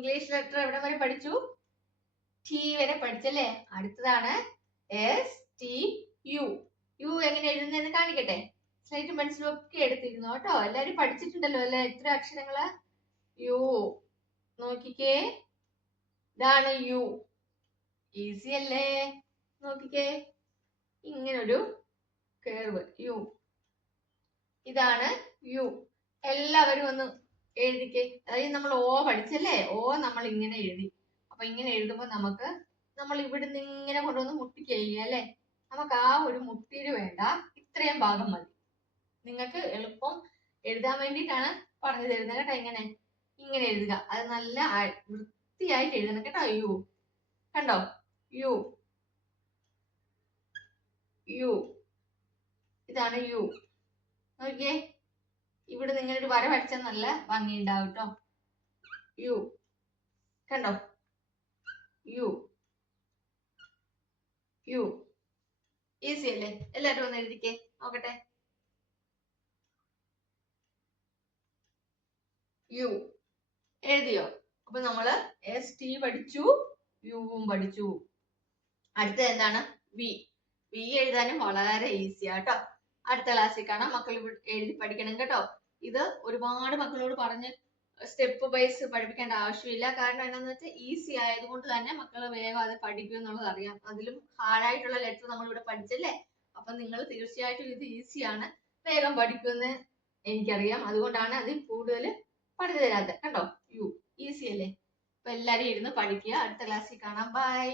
English letter എവിടെ വരെ പഠിച്ചു? ടി വരെ പഠിച്ചല്ലേ? അടുത്തതാണ് എസ് ടി യു. യു എങ്ങനെ എഴുതുന്നതെന്ന് കാണിക്കട്ടെ. സ്ലേറ്റും പെൻസിലും ഒക്കെ എടുത്തിരുന്നു കേട്ടോ. എല്ലാരും പഠിച്ചിട്ടുണ്ടല്ലോ അല്ലെ എത്ര അക്ഷരങ്ങള്? യു നോക്കിക്കേ, ഇതാണ് യു. ഈസി അല്ലേ? നോക്കിക്കേ, ഇങ്ങനൊരു കേർവ് യു. ഇതാണ് യു. എല്ലാവരും ഒന്ന് എഴുതിക്കേ. അതായത് നമ്മൾ ഓ പഠിച്ചല്ലേ? ഓ നമ്മൾ ഇങ്ങനെ എഴുതി. അപ്പൊ ഇങ്ങനെ എഴുതുമ്പോൾ നമ്മൾ ഇവിടുന്ന് ഇങ്ങനെ കൊണ്ടുവന്ന് മുട്ടിക്കുക അല്ലെ? നമുക്ക് ആ ഒരു മുട്ടിര് വേണ്ട, ഇത്രയും ഭാഗം മതി. നിങ്ങൾക്ക് എളുപ്പം എഴുതാൻ വേണ്ടിയിട്ടാണ് പറഞ്ഞു തരുന്നത് കേട്ടോ. ഇങ്ങനെ എഴുതുക. അത് നല്ല വൃത്തിയായിട്ട് എഴുതണം കേട്ടോ. യു കണ്ടോ? യു യു ഇതാണ് യു. നോക്കിയേ, ഇവിടെ നിങ്ങൾ ഒരു വര വരച്ചാൽ നല്ല ഭംഗി ഉണ്ടാവും കേട്ടോ. യു കണ്ടോ? യു യു ഈസി അല്ലേ? എല്ലാവരും ഒന്ന് എഴുതിക്കേ നോക്കട്ടെ. യു എഴുതിയോ? അപ്പൊ നമ്മള് എസ് ടി പഠിച്ചു, യുവും പഠിച്ചു. അടുത്തത് എന്താണ്? വി. വി എഴുതാനും വളരെ ഈസി ആട്ടോ. അടുത്ത ക്ലാസ്സിൽ കാണാം. മക്കൾ എഴുതി പഠിക്കണം കേട്ടോ. ഇത് ഒരുപാട് മക്കളോട് പറഞ്ഞ് സ്റ്റെപ്പ് വൈസ് പഠിപ്പിക്കേണ്ട ആവശ്യമില്ല. കാരണം എന്താണെന്ന് വെച്ചാൽ ഈസി ആയതുകൊണ്ട് തന്നെ മക്കൾ വേഗം അത് പഠിക്കും എന്നുള്ളത് അറിയാം. അതിലും ഹാർഡായിട്ടുള്ള ലെറ്റർ നമ്മൾ ഇവിടെ പഠിച്ചല്ലേ? അപ്പൊ നിങ്ങൾ തീർച്ചയായിട്ടും ഇത് ഈസിയാണ്, വേഗം പഠിക്കുമെന്ന് എനിക്കറിയാം. അതുകൊണ്ടാണ് അത് കൂടുതൽ പറഞ്ഞു തരാത്തത്. കണ്ടോ? യു ഈസി അല്ലേ? അപ്പൊ എല്ലാരും ഇരുന്ന് പഠിക്കുക. അടുത്ത ക്ലാസ്സിൽ കാണാം. ബൈ.